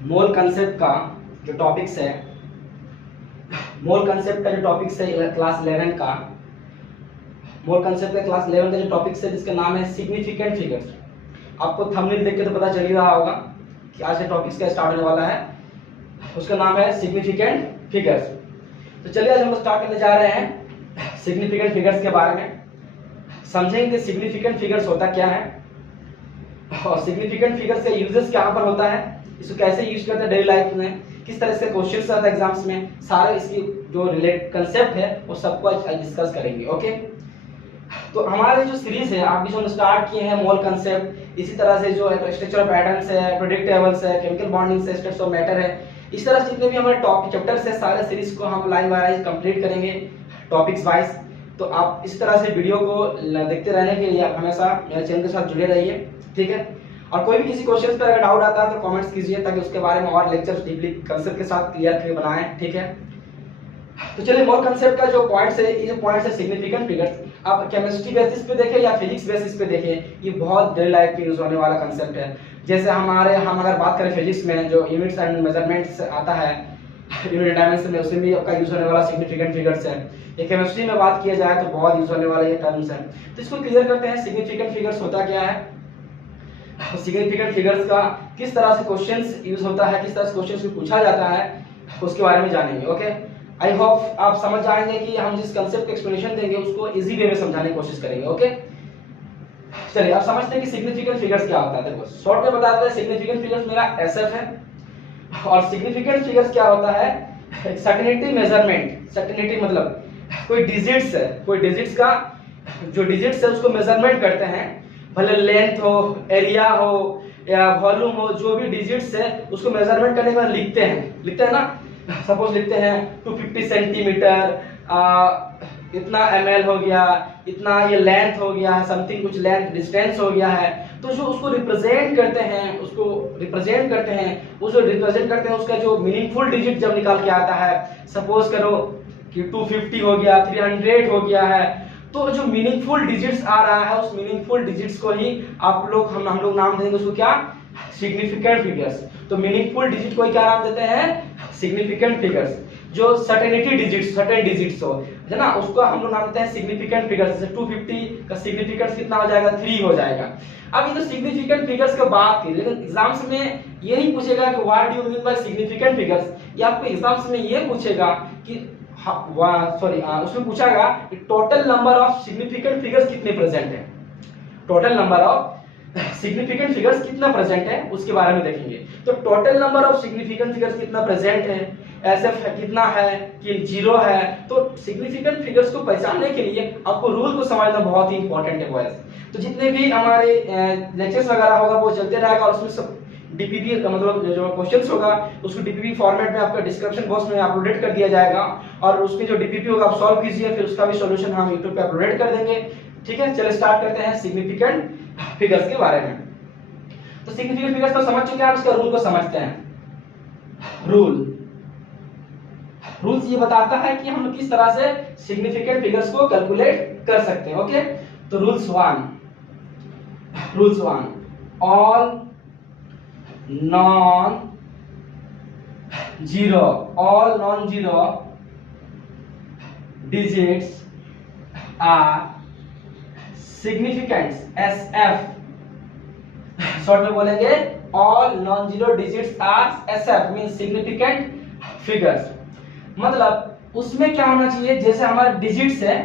मोल concept का जो topics है, मोल कंसेप्ट का जो टॉपिक्स है क्लास 11 का, मोल कंसेप्ट का क्लास 11 का जो टॉपिक्स है जिसका नाम है सिग्निफिकेंट फिगर्स। आपको थंबनेल देख के तो पता चल ही रहा होगा कि आज के टॉपिक्स का स्टार्ट होने वाला है, उसका नाम है सिग्निफिकेंट फिगर्स। तो चलिए आज हम स्टार्ट करने जा रहे हैं सिग्निफिकेंट फिगर्स के बारे में। समझेंगे कि सिग्निफिकेंट फिगर्स होता क्या है और सिग्निफिकेंट फिगर्स का यूजेस कहाँ पर होता है, इसको कैसे यूज करते हैं डेली लाइफ में, किस तरह से क्वेश्चंस आता है एग्जाम्स में, सारे इसकी जो रिलेटेड कंसेप्ट है वो सबको आज डिस्कस करेंगे। ओके, तो हमारे जो सीरीज है आपकी जो स्टार्ट किए हैं मोल कंसेप्ट, इसी तरह से जो है स्ट्रक्चर ऑफ एटम्स है, प्रेडिक्टेबल्स है, केमिकल बॉन्डिंग है, स्टेट्स ऑफ मैटर है, इस तरह से जितने भी हमारे टॉपिक चैप्टर्स है सारे सीरीज को हम लाइन वाइज कंप्लीट करेंगे टॉपिक्स वाइज। तो आप इस तरह से वीडियो को देखते रहने के लिए आप हमेशा मेरे चैनल के साथ जुड़े रहिए, ठीक है। और कोई भी किसी क्वेश्चन पर अगर डाउट आता है तो कमेंट्स कीजिए ताकि उसके बारे में और लेक्चर्स डीपली कंसेप्ट के साथ क्लियर करके बनाएं, ठीक है। तो चलिए मोल कंसेप्ट का जो पॉइंट्स है, ये जो पॉइंट्स है सिग्निफिकेंट फिगर्स, आप केमिस्ट्री बेसिस पे देखें या फिजिक्स बेसिस पे देखें, ये बहुत डेली लाइफ में यूज होने वाला कंसेप्ट है। जैसे हम अगर बात करें फिजिक्स में जो यूनिट्स एंड मेजरमेंट्स आता है यूनिट डायमेंशन में, उसमें भी आपका यूज होने वाला सिग्निफिकेंट फिगर्स है। ये केमिस्ट्री में बात किया जाए तो बहुत यूज होने वाला ये टर्म्स है। तो इसको क्लियर करते हैं सिग्निफिकेंट फिगर्स होता क्या है, सिग्निफिकेंट फिगर्स का किस तरह से क्वेश्चंस यूज होता है, किस तरह से क्वेश्चंस को पूछा जाता है, उसके बारे में जानेंगे। ओके, आई होप आप समझ जाएंगे कि हम जिस कंसेप्ट का एक्सप्लेनेशन देंगे उसको इजी वे में समझाने की कोशिश करेंगे। ओके, चलिए आप समझते हैं कि सिग्निफिकेंट फिगर्स क्या होता है। देखो शॉर्ट में बता देते हैं, सिग्निफिकेंट फिगर्स मेरा एसएफ है और सिग्निफिकेंट फिगर्स क्या होता है, सर्टेनिटी मेजरमेंट। सर्टेनिटी मतलब कोई डिजिट्स है, कोई डिजिट्स का जो डिजिट्स है उसको मेजरमेंट करते हैं, भले लेंथ हो, एरिया हो या वॉल्यूम हो, जो भी डिजिट्स है उसको मेजरमेंट करने के बाद लिखते हैं ना। सपोज लिखते हैं 250 सेंटीमीटर, इतना ml हो गया, इतना ये लेंथ हो गया, समथिंग कुछ लेंथ डिस्टेंस हो गया है। तो जो उसको रिप्रेजेंट करते हैं उसका जो मीनिंगफुल डिजिट जब निकाल के आता है, सपोज करो कि 250 हो गया, 300 हो गया है, तो जो मीनिंगफुल डिजिट्स आ रहा है उस मीनिंगफुल डिजिट्स को ही हम लोग नाम देंगे उसको क्या, सिग्निफिकेंट फिगर्स। तो मीनिंगफुल डिजिट को क्या नाम देते हैं, सिग्निफिकेंट फिगर्स। जो सर्टेनिटी डिजिट्स, सर्टेन डिजिट्स हो है ना, उसको हम लोग नाम देते हैं सिग्निफिकेंट फिगर्स। जैसे 250 का सिग्निफिकेंस कितना हो जाएगा, 3 हो जाएगा। अब ये जो सिग्निफिकेंट फिगर्स की बात की, लेकिन एग्जाम्स में ये नहीं पूछेगा कि what do you mean by significant figures, ये आपको एग्जाम्स में ये पूछेगा कि उसमें पूछागा कि total number of significant figures कितने प्रेजेंट है, total number of significant figures कितना प्रेजेंट है उसके बारे में देखेंगे। तो total number of significant figures कितना प्रेजेंट है, एसएफ कितना है कि 0 है। तो सिग्निफिकेंट फिगर्स को पहचानने के लिए आपको रूल को समझना बहुत ही इंपॉर्टेंट है बॉयज। तो जितने भी हमारे लेक्चर्स वगैरह होगा वो चलते रहेगा और उसमें सब डीपीपी का मतलब जो क्वेश्चंस होगा उसको डीपीपी फॉर्मेट में आपका डिस्क्रिप्शन बॉक्स में अपलोडेड कर दिया जाएगा और उसमें जो डीपीपी होगा आप सॉल्व कीजिए, फिर उसका भी सॉल्यूशन हम YouTube पे अपलोडेड कर देंगे, ठीक है। चलिए स्टार्ट करते हैं सिग्निफिकेंट फिगर्स के बारे में। तो सिग्निफिकेंट फिगर्स तो समझ चुके हैं, आप इसका रूल को समझते हैं। रूल्स ये बताता है कि हम किस तरह से सिग्निफिकेंट फिगर्स को कैलकुलेट कर सकते हैं। ओके, तो rules 1 all non zero digits are significant, SF short में बोलेंगे all non zero digits are SF mean significant figures. मतलब उसमें क्या होना चाहिए, जैसे हमारे डिजिट्स है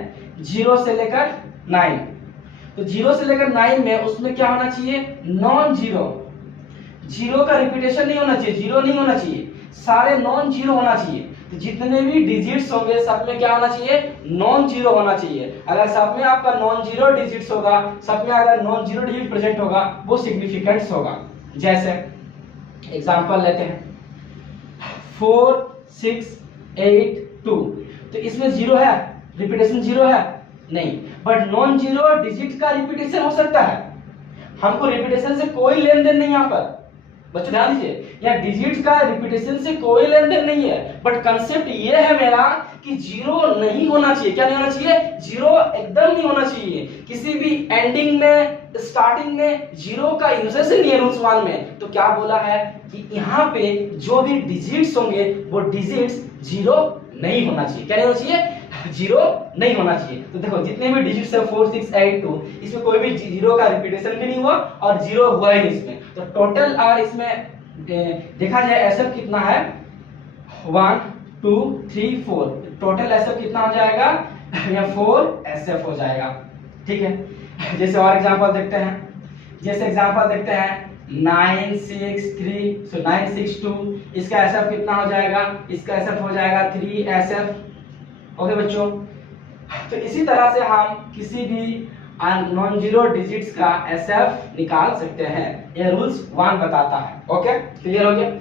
0 से लेकर 9, तो 0 से लेकर 9 में उसमें क्या होना चाहिए, नॉन जीरो का रिपीटेशन नहीं होना चाहिए, जीरो नहीं होना चाहिए, सारे नॉन जीरो होना चाहिए। तो जितने भी डिजिट्स होंगे सब में क्या होना चाहिए, नॉन जीरो होना चाहिए। अगर सब में आपका नॉन जीरो डिजिट्स होगा, सब में अगर नॉन जीरो डिजिट प्रेजेंट होगा वो सिग्निफिकेंट होगा। जैसे एग्जांपल लेते हैं 4 6 8 2, तो इसमें 0 है, रिपीटेशन 0 है नहीं, बट नॉन जीरो डिजिट का रिपीटेशन हो सकता है। हमको रिपीटेशन से कोई लेन देन नहीं, यहाँ पर बच्चों ध्यान दीजिए, यहाँ डिजिट का रिपीटेशन से कोई लेन देन नहीं है, बट कंसेप्ट ये है मेरा कि जीरो नहीं होना चाहिए। क्या नहीं होना चाहिए? जीरो एकदम नहीं होना चाहिए। किसी भी एंडिंग में, स्टार्टिंग में जीरो का यूजेस नहीं है रूल्स 1 में। तो क्या बोला है कि यहाँ पे जो भी डिजिट्स होंगे वो डिजिट्स जीरो नहीं होना चाहिए। क्या नहीं होना चाहिए? जीरो नहीं होना चाहिए। तो देखो जितने भी डिजिट्स है 4 6 8 2, इसमें कोई भी जीरो का रिपीटेशन भी नहीं हुआ और जीरो हुआ ही नहीं इसमें। तो टोटल आर इसमें देखा जाए एसएफ कितना है 1 2 3 4, टोटल एसएफ कितना हो जाएगा? यह 4 एसएफ हो जाएगा। ठीक है, जैसे और एग्जांपल देखते हैं। जैसे एग्जांपल देखते हैं 9 6 3, सो 9 6 2, इसका एसएफ कितना हो जाएगा? इसका एसएफ हो जाएगा 3 एसएफ। ओके बच्चों, तो इसी तरह से हम किसी भी नॉन जीरो डिजिट्स का एसएफ निकाल सकते हैं। ये रूल्स 1 बताता है। ओके, क्लियर हो गया?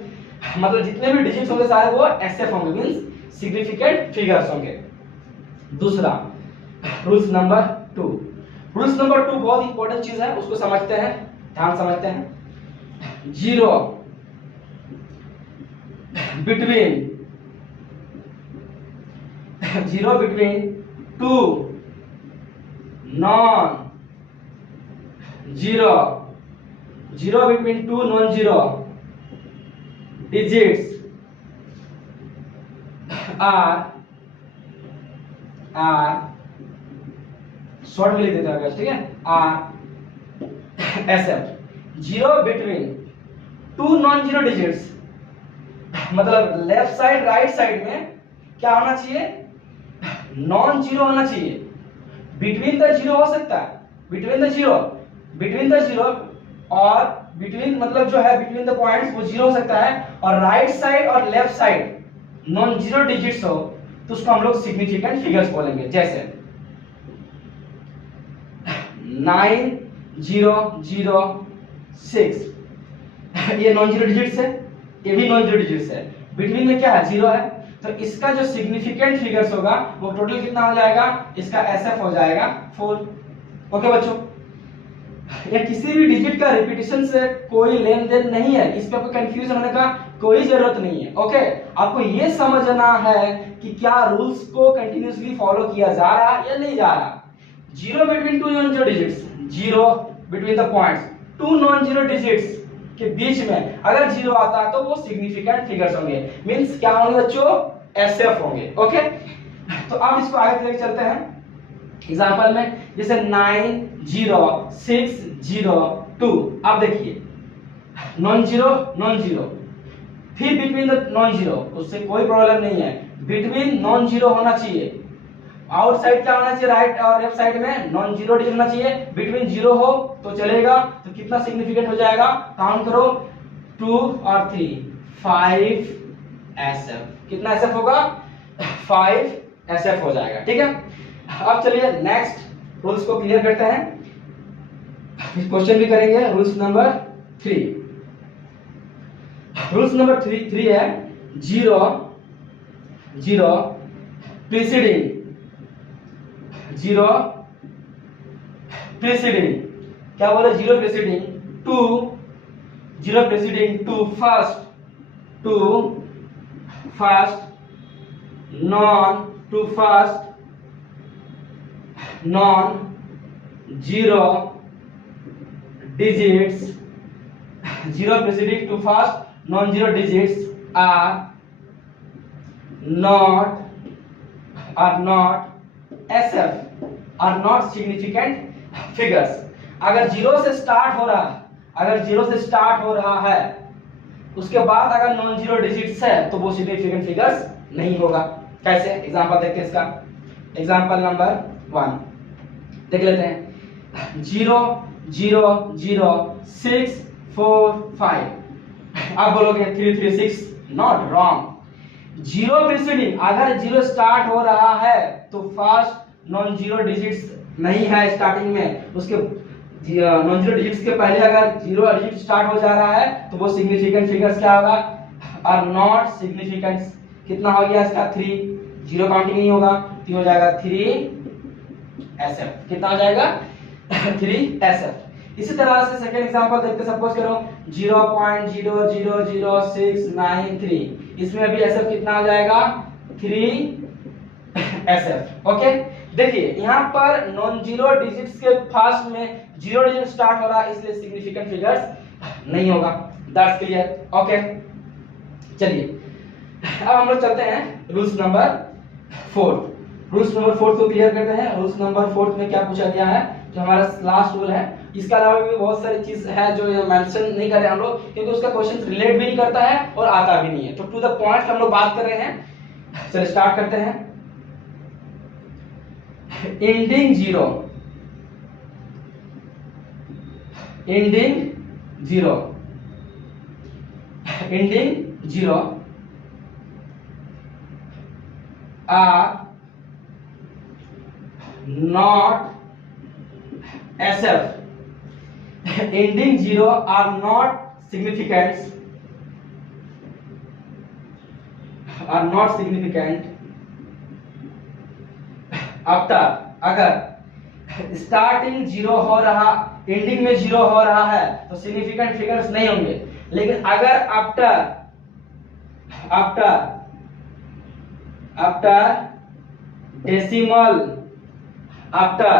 मतलब जितने भी डिजिट्स होंगे सारे वो एसएफ होंगे, मींस सिग्निफिकेंट फिगर्स होंगे। दूसरा रूल्स नंबर 2। रूल्स नंबर 2 बहुत इंपॉर्टेंट चीज है, उसको समझते हैं, ध्यान समझते हैं। Zero between two non zero, zero between two non zero digits are short में लिख देते हैं, ठीक है? Are SF. Zero between two non zero digits, मतलब लेफ्ट साइड राइट साइड में क्या होना चाहिए? नॉन जीरो होना चाहिए। बिटवीन द जीरो हो सकता है, बिटवीन द जीरो और बिटवीन मतलब जो है बिटवीन द पॉइंट्स वो जीरो हो सकता है, और राइट साइड और left side non zero digits हो तो उसको हम लोग सिग्निफिकेंट फिगर्स बोलेंगे। जैसे 9 0 0 6, ये नॉन जीरो डिजिट्स है, ये भी नॉन जीरो डिजिट्स है, बिटवीन में क्या है? जीरो है। तो इसका जो सिग्निफिकेंट फिगर्स होगा वो टोटल कितना हो जाएगा? इसका एसएफ हो जाएगा 4। ओके बच्चों, या किसी भी डिजिट का रिपीटेशन से कोई लेन देन नहीं है, इस पे आपको कंफ्यूजन होने का कोई जरूरत नहीं है। ओके, आपको ये समझना है कि क्या रूल्स को कंटिन्यूअसली फॉलो किया जा रहा है या नहीं जा रहा। Zero between two non zero digits, zero between the points, two non zero digits के बीच में अगर जीरो आता तो वो सिग्निफिकेंट फिगर्स होंगे, मींस क्या होंगे बच्चों? एसएफ होंगे। ओके, तो अब इसको आगे लेके चलते हैं एग्जांपल में। जैसे 9 0 6 0 2, अब देखिए नॉन जीरो, फिर बिटवीन द नॉन जीरो, उससे कोई प्रॉब्लम नहीं है, बिटवीन नॉन जीरो होना चाहिए। आउटसाइड क्या होना चाहिए? राइट और लेफ्ट साइड में नॉन जीरो डिजिट होना चाहिए। बिटवीन जीरो हो तो चलेगा, तो कितना सिग्निफिकेंट हो जाएगा? काउंट करो, 2 और 3 5 एसएफ। कितना एसएफ होगा? 5 एसएफ हो जाएगा। ठीक है, अब चलिए नेक्स्ट रूल्स को क्लियर करते हैं, क्वेश्चन भी करेंगे। रूल्स नंबर 3, रूल्स नंबर 3 है जीरो प्रीसीडिंग, क्या बोले? Zero preceding to first non zero digits, zero preceding to first non zero digits are not SF, are not significant figures. अगर zero से स्टार्ट हो रहा है, उसके बाद अगर नॉन जीरो डिजिट्स है तो वो सिग्निफिकेंट फिगर्स नहीं होगा। कैसे? एग्जांपल देखते हैं इसका। एग्जांपल नंबर 1 देख लेते हैं। 0 0 0 6 4 5, आप बोलोगे 3 3 6, नॉट रॉन्ग। जीरो प्रीसीडिंग, अगर जीरो स्टार्ट हो रहा है तो फर्स्ट नॉन जीरो डिजिट्स नहीं है स्टार्टिंग में, उसके नॉन जीरो डिजिट्स के पहले अगर जीरो डिजिट स्टार्ट हो जा रहा है तो वो सिग्निफिकेंट फिगर्स क्या होगा? Are not significant. कितना हो गया इसका? 3, जीरो काउंटिंग नहीं होगा, तो हो जाएगा 3 एसएफ। कितना हो जाएगा? 3 एसएफ। इसी तरह से सेकंड एग्जांपल देखते, सपोज करो 0.0000693, इसमें भी एसएफ कितना हो जाएगा? 3 SF। ओके, देखिए यहाँ पर नॉन जीरो डिजिट्स के फर्स्ट में जीरो डिजिट स्टार्ट हो रहा है, इसलिए सिग्निफिकेंट फिगर्स नहीं होगा। That's clear. ओके, चलिए अब हम लोग चलते हैं रूल्स नंबर 4। रूल्स नंबर 4 को क्लियर करते हैं। रूल्स नंबर 4 में क्या पूछा गया है, जो हमारा लास्ट रूल है, इसके अलावा भी बहुत सारी चीज है जो मेंशन नहीं कर रहे हम लोग, क्योंकि उसका क्वेश्चन रिलेट भी नहीं करता है और आता भी नहीं है। तो टू द पॉइंट हम लोग बात कर रहे हैं। चलिए स्टार्ट करते हैं। Ending zero, ending zero, ending zero are not SF. Ending zero are not significant, are not significant after, अगर स्टार्टिंग जीरो हो रहा, एंडिंग में जीरो हो रहा है तो सिग्निफिकेंट फिगर्स नहीं होंगे। लेकिन अगर after decimal, after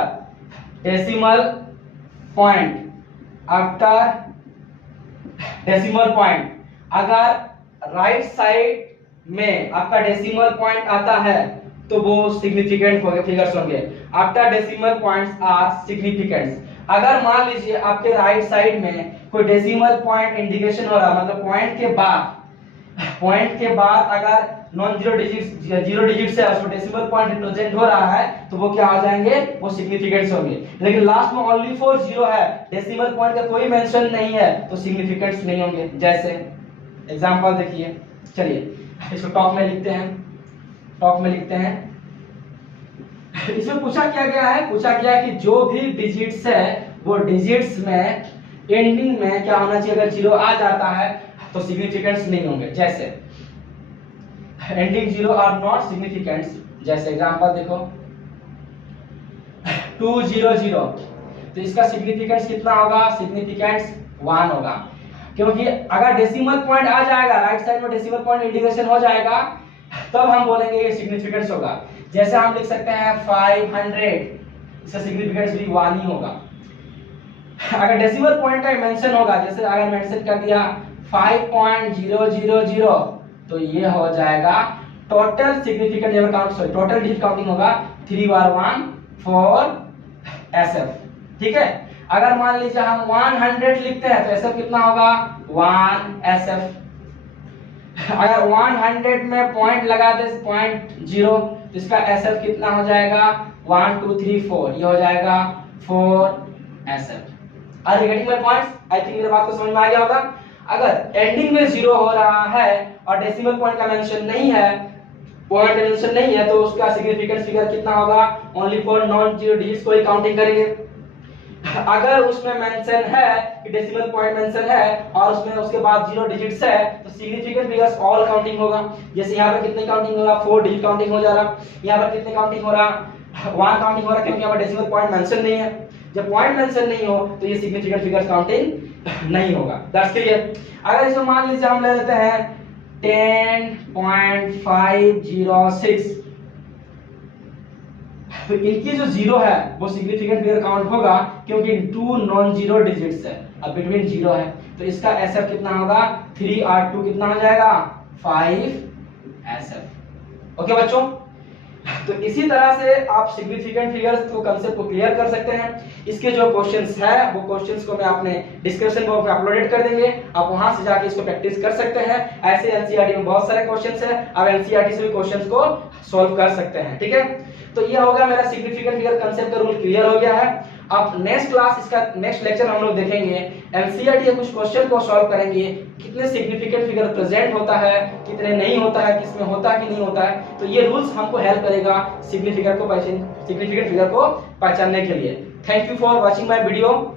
decimal point, after decimal point, अगर राइट साइड में आपका डेसिमल पॉइंट आता है तो वो सिग्निफिकेंट फिगर्स होंगे। After decimal points are significant. अगर मान लीजिए आपके राइट साइड में कोई डेसिमल पॉइंट इंडिकेशन हो रहा, मतलब पॉइंट के बाद अगर नॉन जीरो डिजिट से उसको डेसिमल पॉइंट रिप्रेजेंट हो रहा है तो वो क्या हो जाएंगे, वो सिग्निफिकेंट्स होंगे। लेकिन लास्ट में ओनली फॉर जीरो है, डेसिमल पॉइंट का कोई मेंशन नहीं है, तो सिग्निफिकेंट्स नहीं होंगे। जैसे एग्जांपल देखिए, चलिए इसको टॉप में लिखते हैं। टॉप में लिखते हैं, इसमें पूछा क्या गया है, पूछा गया कि जो भी डिजिट्स है वो डिजिट्स में एंडिंग में क्या होना चाहिए, अगर जीरो आ जाता है तो सिग्निफिकेंट्स नहीं होंगे। जैसे एंडिंग जीरो आर नॉट सिग्निफिकेंट्स, जैसे एग्जांपल देखो 200, तो इसका सिग्निफिकेंस कितना होगा, सिग्निफिकेंस 1 होगा, क्योंकि अगर डेसिमल पॉइंट आ जाएगा, राइट साइड में डेसिमल पॉइंट इंडिकेशन हो जाएगा, तब हम बोलेंगे ये सिग्निफिकेंस होगा। जैसे हम लिख सकते हैं 500, इसका सिग्निफिकेंस भी 1 ही होगा। अगर डेसिमल पॉइंट का मेंशन होगा, जैसे अगर मेंशन कर दिया 5.000, तो ये हो जाएगा टोटल सिग्निफिकेंट जब count, sorry total digit counting होगा 3 बार 1 फॉर SF। ठीक है, अगर मान लीजिए हम 100 लिखते हैं तो SF कितना होगा, 1 SF। अगर 100 में पॉइंट लगा दे 0.0, तो इसका SF कितना हो जाएगा, 1 2 3 4, ये हो जाएगा 4 SF। Are getting my points? I think मेरी बात को समझ में आ गया होगा। अगर एंडिंग में जीरो हो रहा है और डेसिमल पॉइंट का मेंशन नहीं है, पॉइंट मेंशन नहीं है, तो उसका सिग्निफिकेंस फिगर कितना होगा, only for non zero digits को ही काउंटिंग करेंगे। अगर उसमें मेंशन है कि डेसिमल पॉइंट मेंशन है और उसमें उसके बाद जीरो डिजिट्स है, तो सिग्निफिकेंट फिगर्स ऑल काउंटिंग होगा। जैसे यहाँ पर कितने काउंटिंग होगा, 4 डिजिट काउंटिंग हो जा रहा, यहाँ पर कितने काउंटिंग हो रहा, 1 काउंटिंग हो रहा, क्योंकि यहाँ पर डेसिमल पॉइंट मेंशन नहीं है। जब पॉइंट मेंशन नहीं हो तो ये सिग्निफिकेंट फिगर्स काउंटिंग नहीं होगा। That's clear. अगर इसमें मान लीजिए हम ले लेते हैं 10.506, तो इनकी जो जीरो है वो सिग्निफिकेंट फिगर काउंट होगा, क्योंकि 2 नॉन जीरो डिजिट्स है, अब बिटवीन जीरो है, तो इसका SF कितना होगा, 3 और 2 कितना हो जाएगा, 5 SF। ओके बच्चों, तो इसी तरह से आप सिग्निफिकेंट फिगर्स को कंसेप्ट को क्लियर कर सकते हैं। इसके जो क्वेश्चंस है वो क्वेश्चंस को मैं अपने डिस्क्रिप्शन बॉक्स में अपलोडेड कर देंगे, आप वहां से जाके इसको प्रैक्टिस कर सकते हैं। ऐसे एनसीईआरटी में बहुत सारे क्वेश्चंस हैं, आप एनसीईआरटी से भी क्वेश्चंस को सॉल्व कर सकते हैं। ठीक है, तो ये होगा मेरा सिग्निफिकेंट फिगर कंसेप्ट का रूल क्लियर हो गया है। अब नेक्स्ट क्लास, इसका नेक्स्ट लेक्चर हम लोग देखेंगे एनसीईआरटी के कुछ क्वेश्चन को सॉल्व करेंगे, कितने सिग्निफिकेंट फिगर प्रेजेंट होता है, कितने नहीं होता है, किसमें होता है कि नहीं होता है। तो ये रूल्स हमको हेल्प करेगा सिग्निफिकेंट फिगर को पहचानने के लिए। Thank you for watching my video.